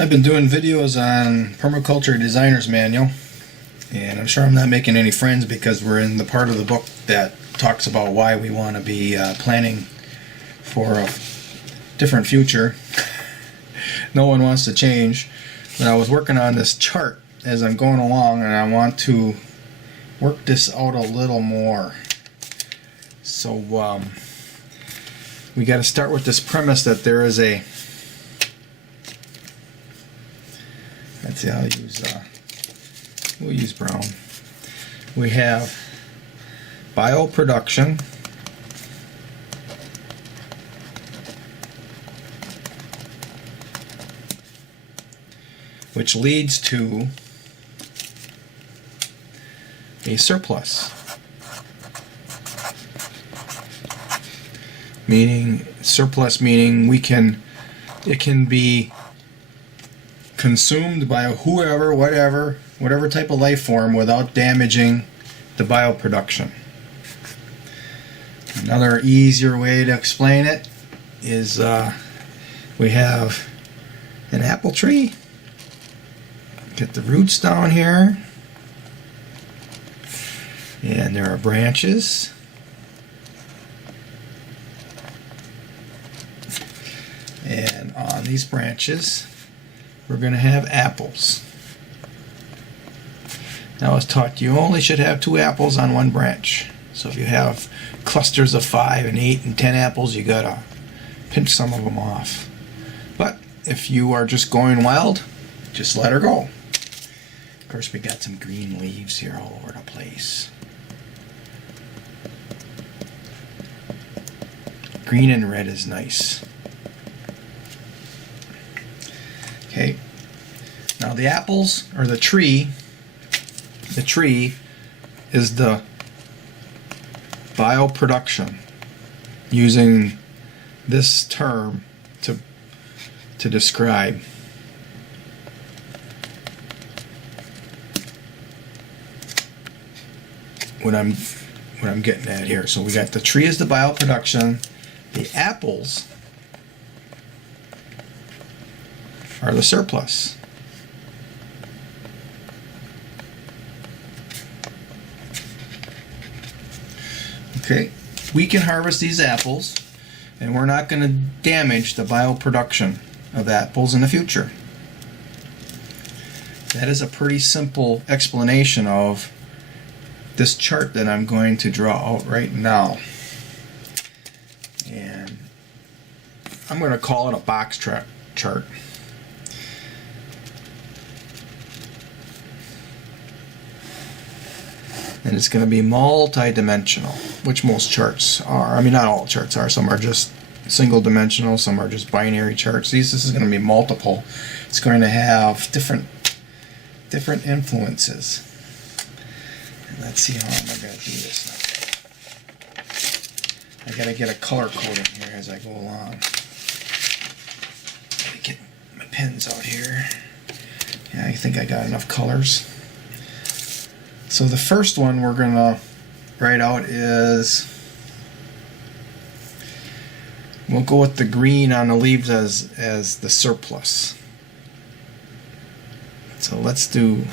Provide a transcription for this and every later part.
I've been doing videos on Permaculture Designer's Manual, and I'm sure I'm not making any friends because we're in the part of the book that talks about why we want to be planning for a different future. No one wants to change, but I was working on this chart as I'm going along, and I want to work this out a little more. So we got to start with this premise that there is a, let's see, we'll use brown. We have bioproduction, which leads to a surplus. Meaning it can be consumed by whoever, whatever type of life form without damaging the bioproduction. Another easier way to explain it is we have an apple tree. Get the roots down here, and there are branches. And on these branches, we're going to have apples. Now, I was taught you only should have 2 apples on one branch. So if you have clusters of 5 and 8 and 10 apples, you got to pinch some of them off. But if you are just going wild, just let her go. Of course, we got some green leaves here all over the place. Green and red is nice. Okay, now the apples, or the tree is the bioproduction, using this term to describe. What I'm getting at here. So we got the tree is the bioproduction, the apples are the surplus. Okay, we can harvest these apples, and we're not going to damage the bioproduction of apples in the future. That is a pretty simple explanation of this chart that I'm going to draw out right now. And I'm going to call it a box chart. And it's going to be multi-dimensional, which most charts are. I mean, not all charts are. Some are just single dimensional, some are just binary charts. This is going to be multiple. It's going to have different influences. And let's see how I'm going to do this now. I got to get a color coding here as I go along. Got to get my pens out here. Yeah, I think I got enough colors. So the first one we're going to write out is, we'll go with the green on the leaves as the surplus. So let's do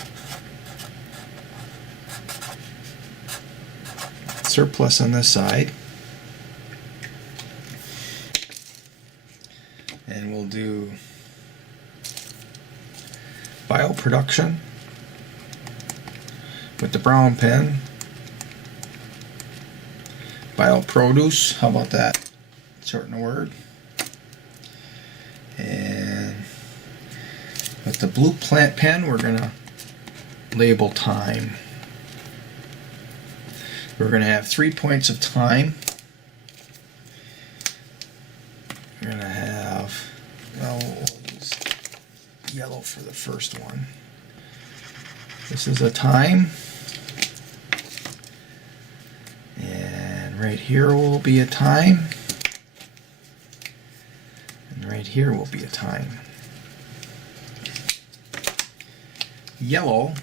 surplus on this side. And we'll do bioproduction with the brown pen. Bioproduce, how about that? Shorten the word. And with the blue plant pen, we're going to label time. We're going to have 3 points of time. We're going to have, well, we'll use yellow for the first one. This is a time. And right here will be a time. And right here will be a time. Yellow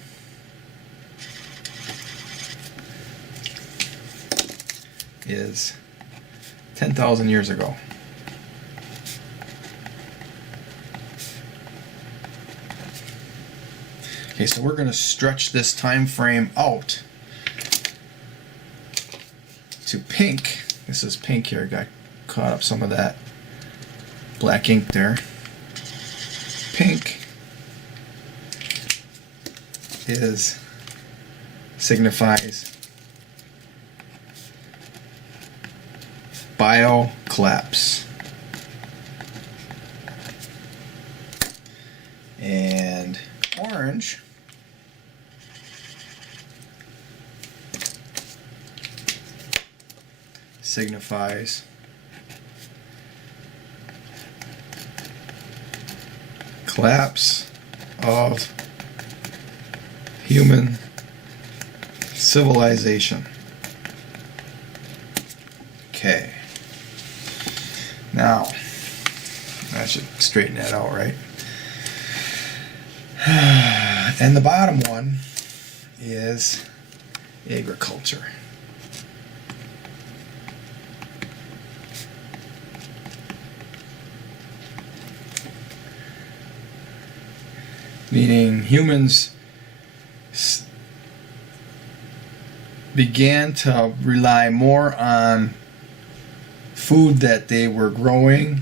is 10,000 years ago. Okay, so we're going to stretch this time frame out to pink. This is pink here. Got caught up some of that black ink there. Pink signifies biocollapse. And orange signifies collapse of human civilization. Okay. Now, I should straighten that out, right? And the bottom one is agriculture. Meaning humans began to rely more on food that they were growing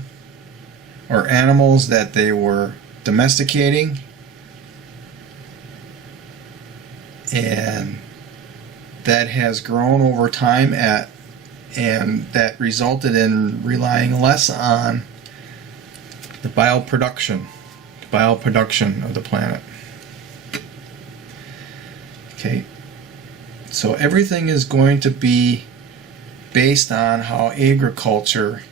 or animals that they were domesticating, and that has grown over time and that resulted in relying less on the bioproduction of the planet. Okay, so everything is going to be based on how agriculture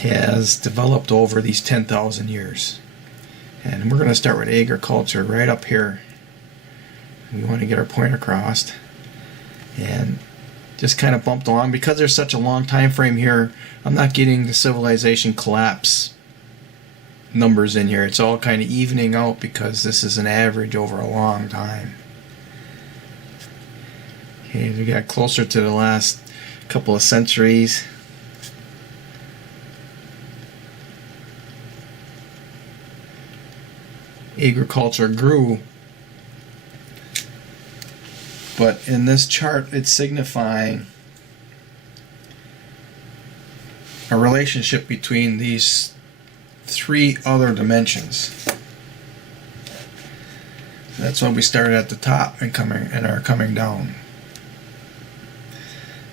has developed over these 10,000 years. And we're going to start with agriculture right up here. We want to get our point across and just kind of bumped along. Because there's such a long time frame here, I'm not getting the civilization collapse numbers in here. It's all kind of evening out because this is an average over a long time. Okay, we got closer to the last couple of centuries. Agriculture grew, but in this chart it's signifying a relationship between these three other dimensions. That's why we started at the top and are coming down.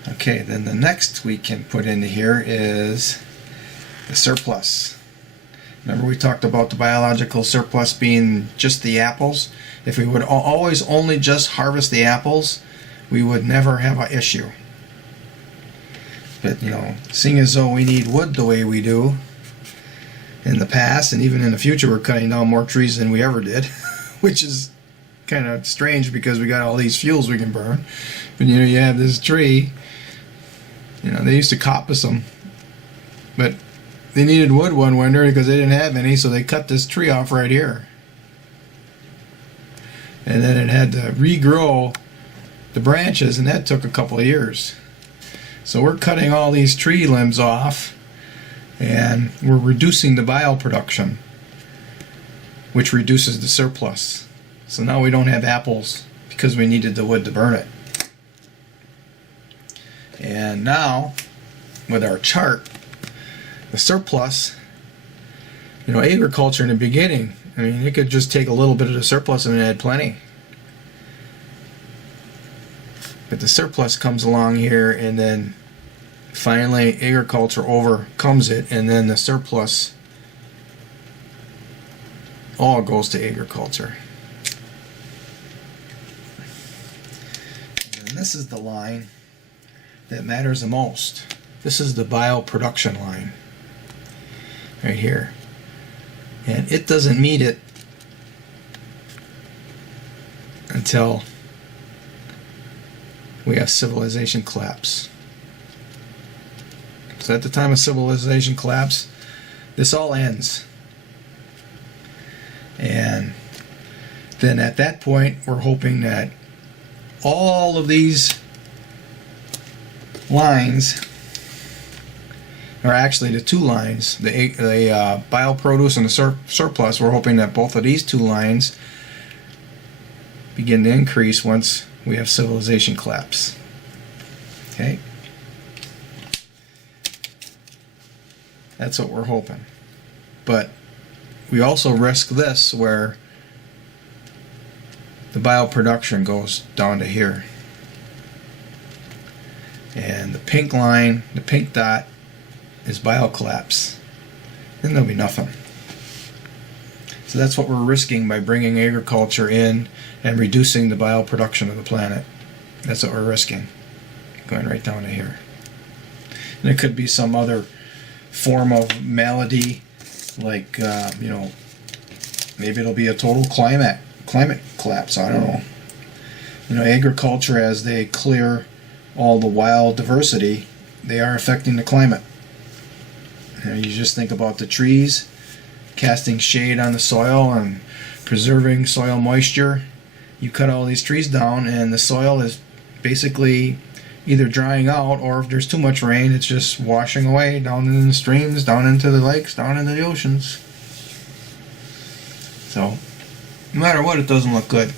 Okay, then the next we can put into here is the surplus. Remember we talked about the biological surplus being just the apples? If we would always only just harvest the apples, we would never have an issue. But, seeing as though we need wood the way we do in the past, and even in the future we're cutting down more trees than we ever did, which is kind of strange because we got all these fuels we can burn. But, you have this tree, they used to coppice them, but they needed wood one winter because they didn't have any, so they cut this tree off right here. And then it had to regrow the branches, and that took a couple of years. So we're cutting all these tree limbs off, and we're reducing the bioproduction, which reduces the surplus. So now we don't have apples because we needed the wood to burn it. And now, with our chart, the surplus, agriculture in the beginning, it could just take a little bit of the surplus and it had plenty. But the surplus comes along here, and then finally agriculture overcomes it, and then the surplus all goes to agriculture. And this is the line that matters the most. This is the bioproduction line right here, and it doesn't meet it until we have civilization collapse. So at the time of civilization collapse, this all ends, and then at that point we're hoping that all of these lines, or actually the two lines, the bioproduce and the surplus, we're hoping that both of these two lines begin to increase once we have civilization collapse. Okay? That's what we're hoping. But we also risk this where the bioproduction goes down to here. And the pink line, the pink dot, is biocollapse. Then there'll be nothing. So that's what we're risking by bringing agriculture in and reducing the bioproduction of the planet. That's what we're risking. Going right down to here. And it could be some other form of malady, like, maybe it'll be a total climate collapse. I don't know. Agriculture, as they clear all the wild diversity, they are affecting the climate. You just think about the trees casting shade on the soil and preserving soil moisture. You cut all these trees down and the soil is basically either drying out, or if there's too much rain, it's just washing away down in the streams, down into the lakes, down into the oceans. So, no matter what, it doesn't look good.